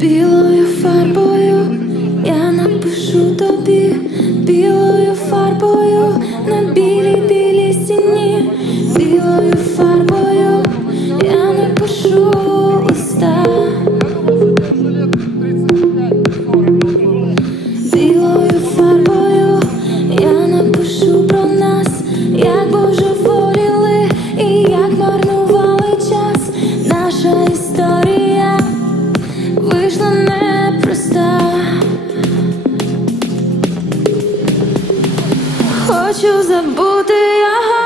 Белую тебя фарбою я напишу тобі choose a booty, uh-huh.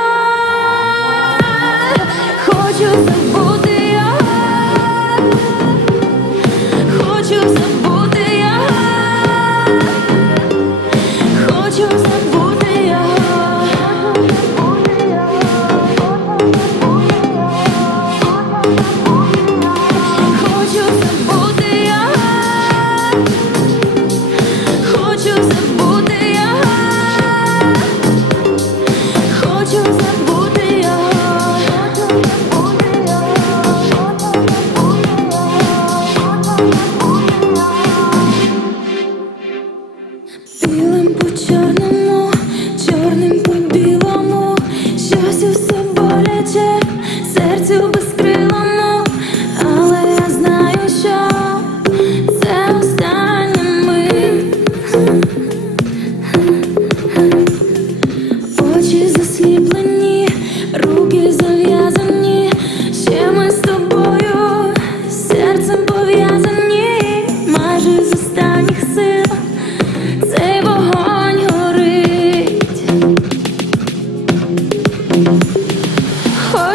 Miłym buciornym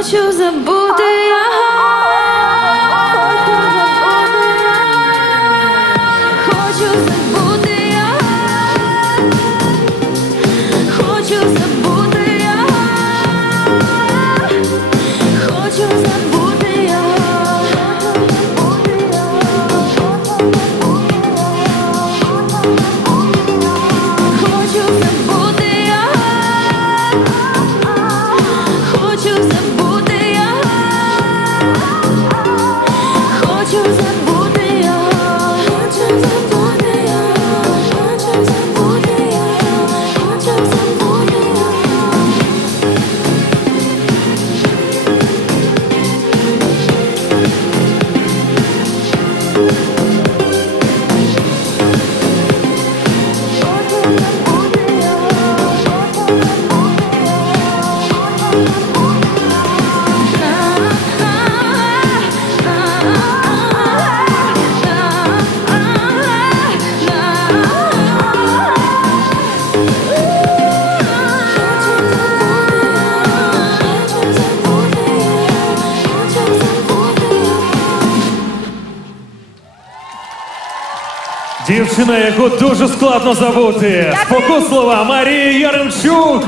求得不得 Дівчина, яку дуже складно забути. Споку слова Марії Яремчук.